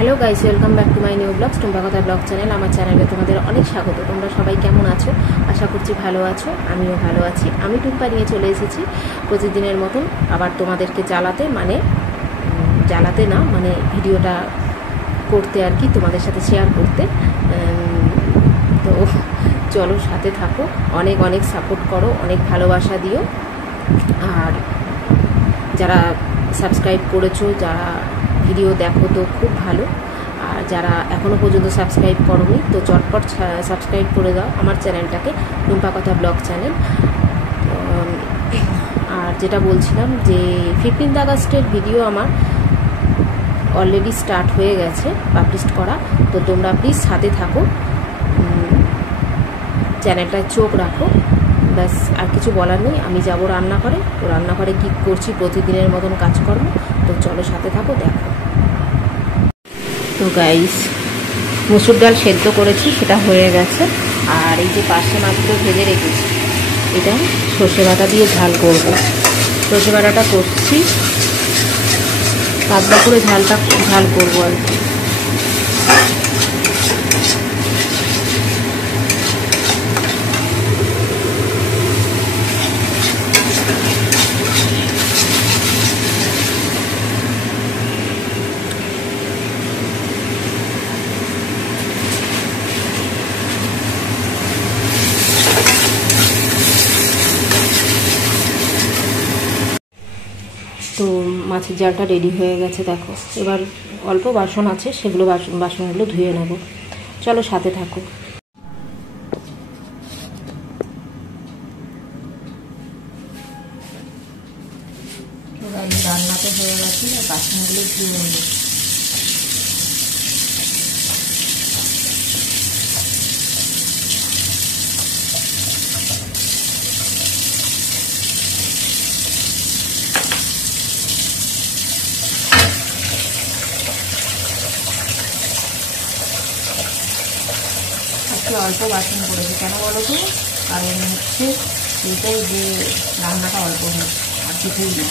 Hello guys, welcome back to my new vlogs Tumpa কথা vlog channel. আমার চ্যানেলে তোমাদের অনেক স্বাগত। তোমরা সবাই কেমন আছো? আশা করছি ভালো আছো। আমিও ভালো আছি। আমি টুম্পা নিয়ে চলে এসেছি প্রতিদিনের মতন আবার তোমাদেরকে জ্বালাতে না মানে ভিডিওটা করতে আর কি, তোমাদের সাথে শেয়ার করতে। তো চলো সাথে থাকো, অনেক অনেক সাপোর্ট করো, অনেক ভালোবাসা দিও। আর যারা সাবস্ক্রাইব করেছো, যারা ভিডিও দেখো তো খুব ভালো, আর যারা এখনও পর্যন্ত সাবস্ক্রাইব করোনি তো চটপট সাবস্ক্রাইব করে দাও আমার চ্যানেলটাকে, টুম্পা কথা ব্লগ চ্যানেল। আর যেটা বলছিলাম যে 15 আগস্টের ভিডিও আমার অলরেডি স্টার্ট হয়ে গেছে পাবলিশ করা। তো তোমরা প্লিজ সাথে থাকো, চ্যানেলটায় চোখ রাখো। ব্যাস, আর কিছু বলার নেই। আমি যাবো রান্নাঘরে, তো রান্নাঘরে কী করছি প্রতিদিনের মতন কাজকর্ম। তো চলো সাথে থাকো, দেখো। তো গাইস, মসুর ডাল সেদ্ধ করেছি, সেটা হয়ে গেছে। আর এই যে পার্শে মাছগুলো ভেজে রেখেছি, এটা সর্ষে বাটা দিয়ে ঝাল করব। সর্ষে বাটাটা করছি, পাতলা করে ঝাল করবো আর কি। তো মাছের জালটা রেডি হয়ে গেছে, দেখো। এবার অল্প বাসন আছে, সেগুলো বাসনগুলো ধুয়ে নেব। চলো সাথে থাকো। রান্নাতে হয়ে গেছে, বাসনগুলো ধুয়ে নেব। অল্প বাসন করেছে, কেন বলো তো? কারণ হচ্ছে এটাই যে রান্নাটা অল্প হয়, আর কিছুই না।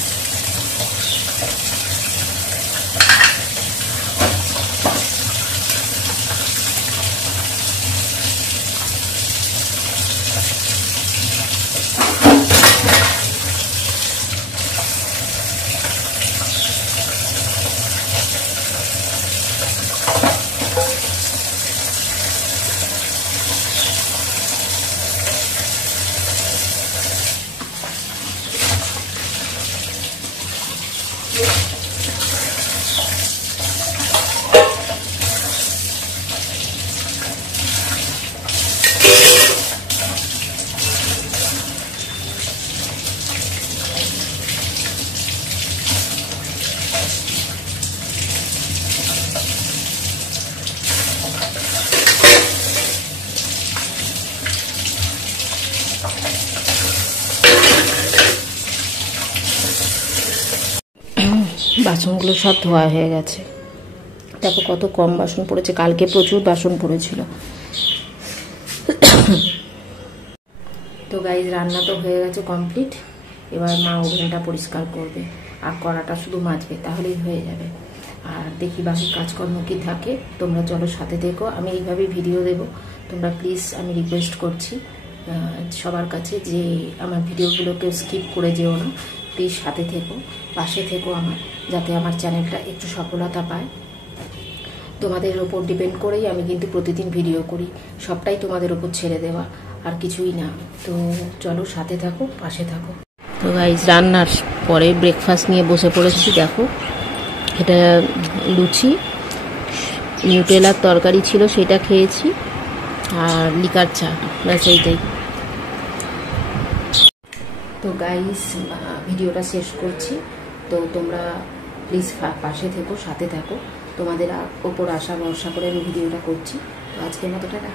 বাসনগুলো সব ধোয়া হয়ে গেছে, দেখো কত কম বাসন পড়েছে। কালকে প্রচুর বাসন পড়েছিল। তো গাইজ, রান্না তো হয়ে গেছে কমপ্লিট। এবার মা ওভেনটা পরিষ্কার করবে আর কড়াটা শুধু মাজবে, তাহলেই হয়ে যাবে। আর দেখি বাকি কাজকর্ম কি থাকে। তোমরা চলো সাথে দেখো, আমি এইভাবেই ভিডিও দেব। তোমরা প্লিজ, আমি রিকোয়েস্ট করছি সবার কাছে যে আমার ভিডিওগুলো কেউ স্কিপ করে যেও না। প্লিজ সাথে থেকো, পাশে থেকো আমার, যাতে আমার চ্যানেলটা একটু সফলতা পায়। তোমাদের ওপর ডিপেন্ড করেই আমি কিন্তু প্রতিদিন ভিডিও করি, সবটাই তোমাদের ওপর ছেড়ে দেওয়া, আর কিছুই না। তো চলো সাথে থাকো, পাশে থাকো। তো গাইস, রান্নার পরে ব্রেকফাস্ট নিয়ে বসে পড়েছি। দেখো, এটা লুচি, নিউটেলার তরকারি ছিল, সেটা খেয়েছি, আর লিকার চা, ব্যাস এইটাই। তো গাইস, ভিডিওটা শেষ করছি। তো তোমরা প্লিজ পাশে থেকো, সাথে থাকো। তোমাদের ওপর আশা ভরসা করে আমি ভিডিওটা করছি। তো আজকের মতো টাটা।